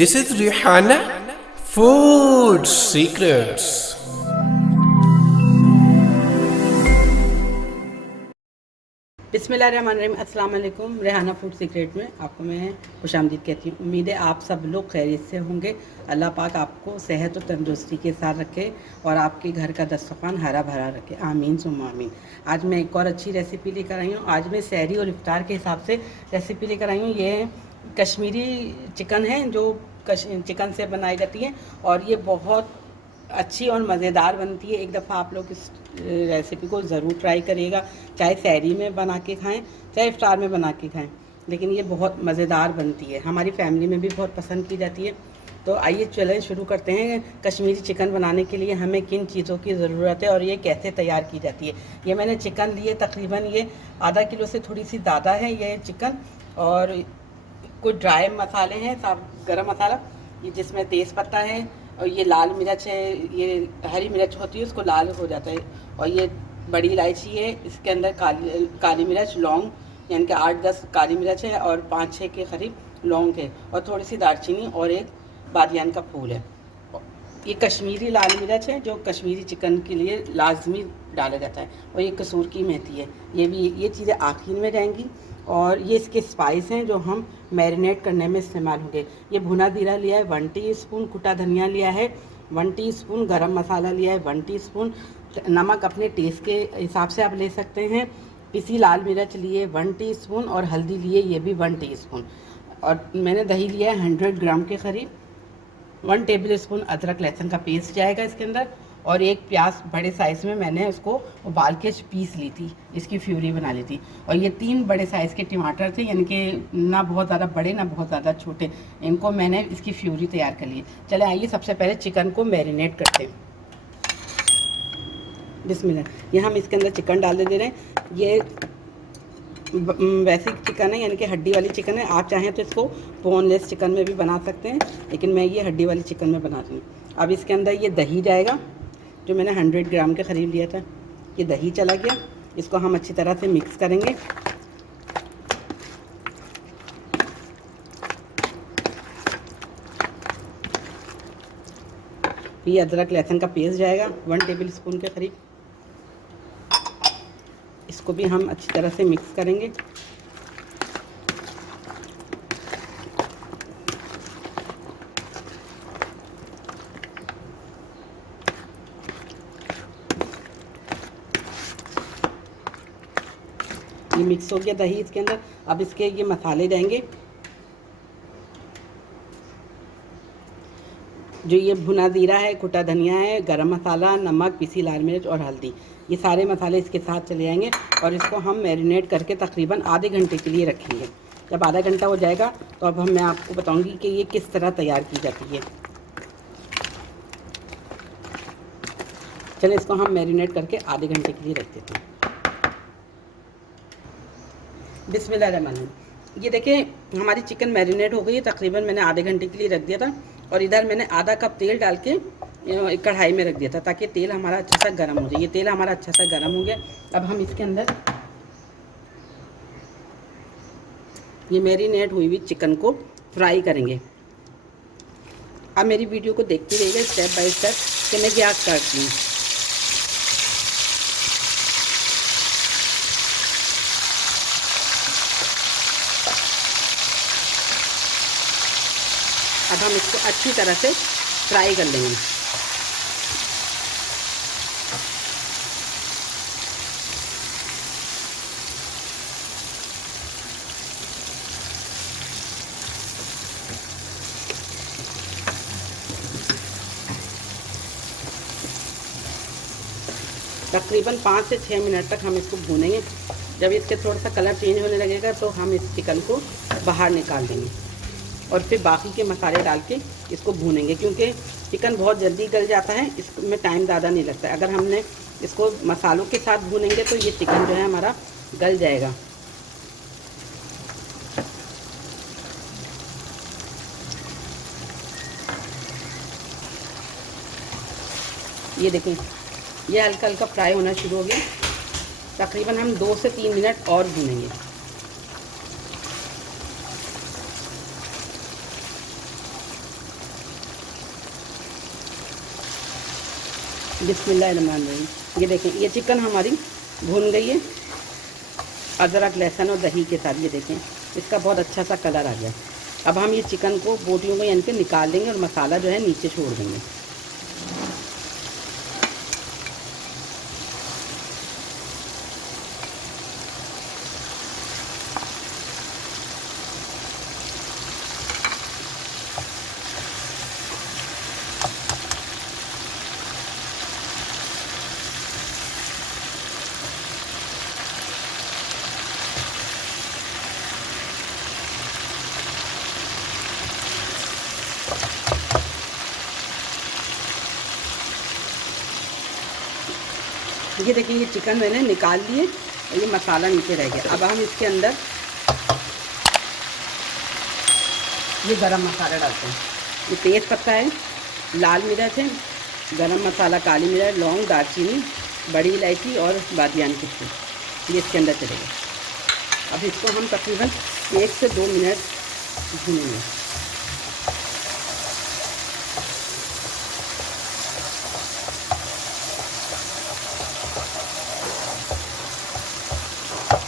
This is Rihanna Food Secrets. बिस्मिल्लाहिर्रहमानिर्रहीम, अस्सलाम वालेकुम। रेहाना फूड सीक्रेट में आपको मैं खुशामदीद कहती हूँ। उम्मीद है आप सब लोग खैरियत से होंगे। अल्लाह पाक आपको सेहत और तंदुरुस्ती के साथ रखे और आपके घर का दस्तरखान हरा भरा रखे, आमीन सुम्मा आमीन। आज मैं एक और अच्छी रेसिपी लेकर आई हूँ। आज मैं सहरी और इफ्तार के हिसाब से रेसिपी लेकर आई हूँ। ये कश्मीरी चिकन है जो चिकन से बनाई जाती है और ये बहुत अच्छी और मज़ेदार बनती है। एक दफ़ा आप लोग इस रेसिपी को ज़रूर ट्राई करिएगा, चाहे सहरी में बना के खाएं चाहे इफ्तार में बना के खाएं, लेकिन ये बहुत मज़ेदार बनती है। हमारी फैमिली में भी बहुत पसंद की जाती है। तो आइए चलें शुरू करते हैं। कश्मीरी चिकन बनाने के लिए हमें किन चीज़ों की ज़रूरत है और ये कैसे तैयार की जाती है। ये मैंने चिकन लिए, तकरीबन ये आधा किलो से थोड़ी सी ज़्यादा है ये चिकन। और कुछ ड्राई मसाले हैं, साफ गरम मसाला, ये जिसमें तेज़ पत्ता है और ये लाल मिर्च है, ये हरी मिर्च होती है उसको लाल हो जाता है, और ये बड़ी इलायची है, इसके अंदर काली मिर्च, लौंग, यानी कि 8-10 काली मिर्च है और 5-6 के करीब लौंग है, और थोड़ी सी दालचीनी और एक बादियान का फूल है। ये कश्मीरी लाल मिर्च है जो कश्मीरी चिकन के लिए लाजमी डाला जाता है, और ये कसूर की मेथी है। ये चीज़ें आखिर में जाएंगी। और ये इसके स्पाइस हैं जो हम मैरिनेट करने में इस्तेमाल होंगे। ये भुना जीरा लिया है 1 टीस्पून, कुटा धनिया लिया है 1 टीस्पून, गरम मसाला लिया है 1 टीस्पून, नमक अपने टेस्ट के हिसाब से आप ले सकते हैं, पिसी लाल मिर्च लिए 1 टीस्पून, और हल्दी लिए ये भी 1 टीस्पून। और मैंने दही लिया है 100 ग्राम के करीब। 1 टेबल स्पून अदरक लहसुन का पेस्ट जाएगा इसके अंदर, और एक प्याज बड़े साइज़ में मैंने उसको उबाल के पीस ली थी, इसकी फ्यूरी बना ली थी। और ये 3 बड़े साइज़ के टमाटर थे, यानी कि ना बहुत ज़्यादा बड़े ना बहुत ज़्यादा छोटे, इनको मैंने इसकी फ्यूरी तैयार कर ली। चले आइए सबसे पहले चिकन को मैरिनेट करते हैं। बिस्मिल्लाह। ये हम इसके अंदर चिकन डाल दे रहे हैं। ये वैसी चिकन है, यानी कि हड्डी वाली चिकन है। आप चाहें तो इसको बोनलेस चिकन में भी बना सकते हैं, लेकिन मैं ये हड्डी वाली चिकन में बना रही हूँ। अब इसके अंदर ये दही जाएगा जो मैंने 100 ग्राम के करीब लिया था। ये दही चला गया, इसको हम अच्छी तरह से मिक्स करेंगे। ये अदरक लहसुन का पेस्ट जाएगा 1 टेबल स्पून के करीब, इसको भी हम अच्छी तरह से मिक्स करेंगे। ये मिक्स हो गया दही इसके अंदर। अब इसके ये मसाले जाएंगे, जो ये भुना जीरा है, कुटा धनिया है, गरम मसाला, नमक, पिसी लाल मिर्च और हल्दी, ये सारे मसाले इसके साथ चले जाएंगे। और इसको हम मैरिनेट करके तकरीबन आधे घंटे के लिए रखेंगे। जब आधा घंटा हो जाएगा तो अब मैं आपको बताऊंगी कि ये किस तरह तैयार की जाती है। चलिए इसको हम मैरिनेट करके आधे घंटे के लिए रख देते हैं। बिस्मिल्लाहिर्रहमानिर्रहीम। ये देखिए हमारी चिकन मैरिनेट हो गई है, तकरीबन मैंने आधे घंटे के लिए रख दिया था। और इधर मैंने आधा कप तेल डाल के एक कढ़ाई में रख दिया था, ताकि तेल हमारा अच्छा सा गर्म हो जाए। ये तेल हमारा अच्छा सा गर्म हो गया। अब हम इसके अंदर ये मैरिनेट हुई हुई चिकन को फ्राई करेंगे। अब मेरी वीडियो को देखते रहिएगा स्टेप बाय स्टेप कि मैं क्या करती हूँ। अब हम इसको अच्छी तरह से फ्राई कर लेंगे। तकरीबन 5 से 6 मिनट तक हम इसको भूनेंगे। जब इसके थोड़ा सा कलर चेंज होने लगेगा तो हम इस चिकन को बाहर निकाल देंगे, और फिर बाकी के मसाले डाल के इसको भूनेंगे, क्योंकि चिकन बहुत जल्दी गल जाता है, इसमें टाइम ज़्यादा नहीं लगता है। अगर हमने इसको मसालों के साथ भूनेंगे तो ये चिकन जो है हमारा गल जाएगा। ये देखें, ये हल्का हल्का फ्राई होना शुरू हो गया। तकरीबन हम 2 से 3 मिनट और भूनेंगे। बिस्मिल्लाहिर्रहमानिर्रहीम। ये देखें, ये चिकन हमारी भून गई है अदरक लहसुन और दही के साथ। ये देखें, इसका बहुत अच्छा सा कलर आ गया। अब हम ये चिकन को बोटियों में यानी कि निकाल देंगे और मसाला जो है नीचे छोड़ देंगे। ये देखिए, ये चिकन मैंने निकाल लिए और ये मसाला नीचे रह गया। अब हम इसके अंदर ये गरम मसाला डालते हैं। ये तेज़ पत्ता है, लाल मिर्च है, गरम मसाला, काली मिर्च, लौंग, दालचीनी, बड़ी इलायची और बादियान की फूल, ये इसके अंदर चलेगा। अब इसको हम तकरीबन 1 से 2 मिनट भूनेंगे।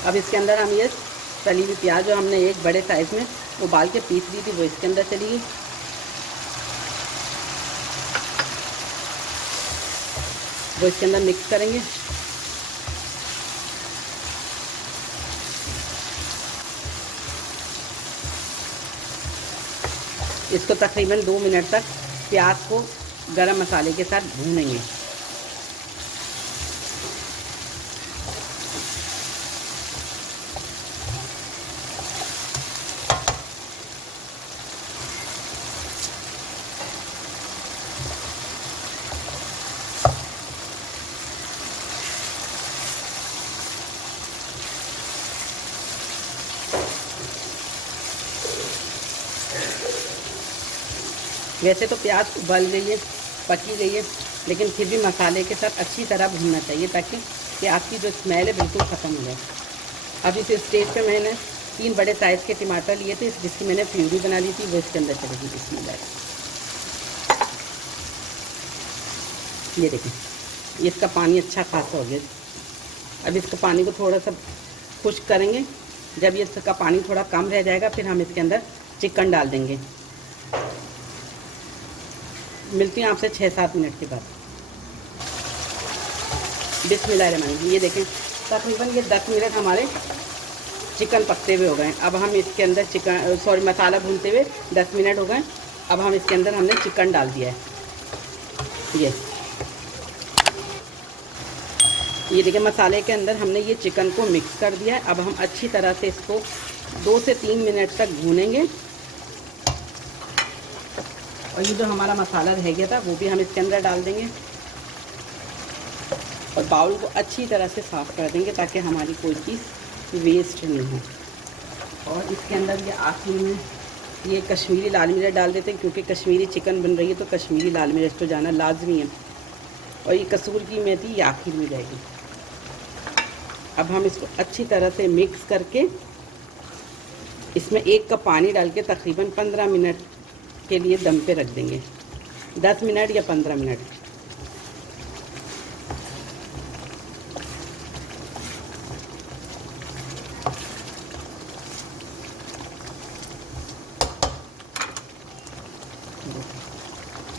अब इसके अंदर हम ये तली हुई प्याज जो हमने एक बड़े साइज़ में उबाल के पीस ली थी वो इसके अंदर चली गई। वो इसके अंदर मिक्स करेंगे। इसको तकरीबन 2 मिनट तक प्याज को गरम मसाले के साथ भूनेंगे। वैसे तो प्याज उबल गई है, पकी गई है, लेकिन फिर भी मसाले के साथ अच्छी तरह भूनना चाहिए ताकि प्याज की जो स्मेल है बिल्कुल ख़त्म हो जाए। अब इस स्टेज पे मैंने 3 बड़े साइज़ के टमाटर लिए थे जिसकी मैंने प्यूरी बना ली थी, वो इसके अंदर चलेगी। बिस्मिल्लाह। ये देखें, ये इसका पानी अच्छा खासा हो गया। अब इसका पानी को थोड़ा सा खुश्क करेंगे। जब ये इसका पानी थोड़ा कम रह जाएगा फिर हम इसके अंदर चिकन डाल देंगे। मिलती हैं आपसे 6-7 मिनट के बाद। बिस्मिल्लाहिर्रहमानिर्रहीम। ये देखें, तकरीबन ये 10 मिनट हमारे चिकन पकते हुए हो गए। अब हम इसके अंदर मसाला भूनते हुए 10 मिनट हो गए। अब हम इसके अंदर हमने चिकन डाल दिया है। ये देखिए, मसाले के अंदर हमने ये चिकन को मिक्स कर दिया है। अब हम अच्छी तरह से इसको 2 से 3 मिनट तक भूनेंगे। और ये जो हमारा मसाला रह गया था वो भी हम इसके अंदर डाल देंगे और बाउल को अच्छी तरह से साफ़ कर देंगे ताकि हमारी कोई चीज़ वेस्ट नहीं हो। और इसके अंदर ये आखिर में ये कश्मीरी लाल मिर्च डाल देते हैं क्योंकि कश्मीरी चिकन बन रही है तो कश्मीरी लाल मिर्च तो जाना लाजमी है। और ये कसूर की मेथी ये आखिर में जाएगी। अब हम इसको अच्छी तरह से मिक्स करके इसमें 1 कप पानी डाल के तकरीबन 15 मिनट के लिए दम पे रख देंगे। 10 मिनट या 15 मिनट।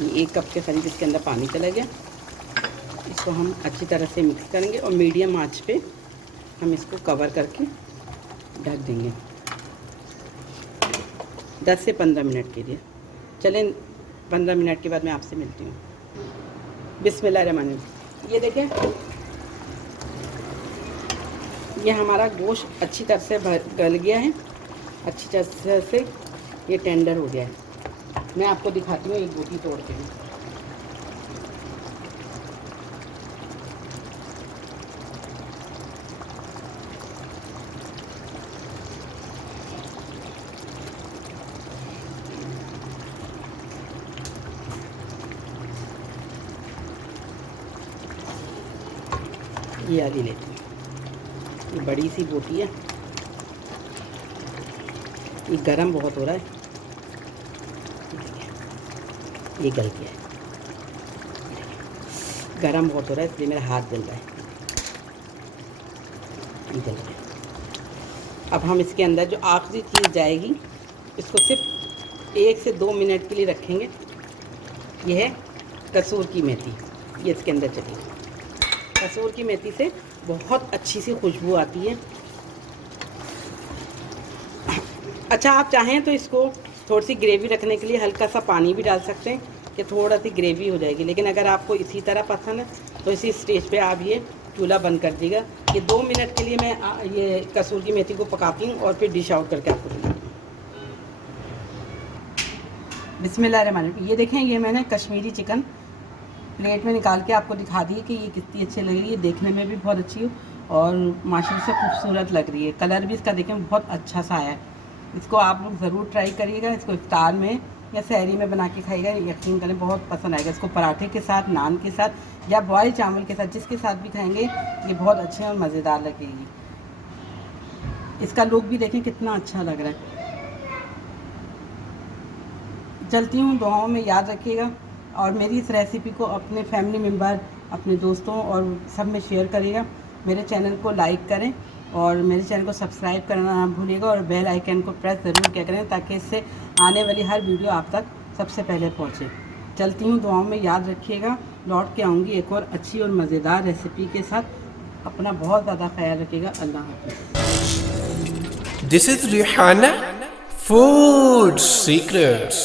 ये 1 कप के करीब इसके अंदर पानी चला गया। इसको हम अच्छी तरह से मिक्स करेंगे और मीडियम आंच पे हम इसको कवर करके ढक देंगे 10 से 15 मिनट के लिए। चलें, 15 मिनट के बाद मैं आपसे मिलती हूँ। बिस्मिल्लाहिर्रहमानिर्रहीम। ये देखें, ये हमारा गोश्त अच्छी तरह से गल गया है, अच्छी तरह से ये टेंडर हो गया है। मैं आपको दिखाती हूँ एक बोटी तोड़ के भी। ये आधी लेती हूँ। ये बड़ी सी बोटी है, ये गरम बहुत हो रहा है। ये गल गया है। गरम बहुत हो रहा है इसलिए मेरा हाथ जल रहा है, जल रहा है। अब हम इसके अंदर जो आखिरी चीज़ जाएगी, इसको सिर्फ 1 से 2 मिनट के लिए रखेंगे। यह है कसूर की मेथी, ये इसके अंदर चलेगी। कसूर की मेथी से बहुत अच्छी सी खुशबू आती है। अच्छा, आप चाहें तो इसको थोड़ी सी ग्रेवी रखने के लिए हल्का सा पानी भी डाल सकते हैं कि थोड़ा सी ग्रेवी हो जाएगी, लेकिन अगर आपको इसी तरह पसंद है तो इसी स्टेज पे आप ये चूल्हा बंद कर दीजिएगा। ये 2 मिनट के लिए मैं ये कसूर की मेथी को पकाती हूँ और फिर डिश आउट करके आपको दिखाती हूँ। बिस्मिल्लाहिर्रहमानिर्रहीम। ये देखें, ये मैंने कश्मीरी चिकन प्लेट में निकाल के आपको दिखा दी है कि ये कितनी अच्छी लग रही है। देखने में भी बहुत अच्छी और माशाल्लाह से खूबसूरत लग रही है। कलर भी इसका देखें बहुत अच्छा सा आया है। इसको आप लोग ज़रूर ट्राई करिएगा। इसको इफ्तार में या सहरी में बना के खाइएगा, यकीन करें बहुत पसंद आएगा। इसको पराठे के साथ, नान के साथ या बॉयल चावल के साथ, जिसके साथ भी खाएंगे ये बहुत अच्छे और मज़ेदार लगेगी। इसका लुक भी देखें कितना अच्छा लग रहा है। चलती हूँ, दुआओं में याद रखिएगा और मेरी इस रेसिपी को अपने फैमिली मेम्बर, अपने दोस्तों और सब में शेयर करिएगा। मेरे चैनल को लाइक करें और मेरे चैनल को सब्सक्राइब करना ना भूलिएगा और बेल आइकन को प्रेस ज़रूर किया करें ताकि इससे आने वाली हर वीडियो आप तक सबसे पहले पहुँचे। चलती हूँ, दुआओं में याद रखिएगा। लौट के आऊँगी एक और अच्छी और मज़ेदार रेसिपी के साथ। अपना बहुत ज़्यादा ख्याल रखिएगा। अल्लाह हाफ़िज़। This is Rihanna Food Secrets.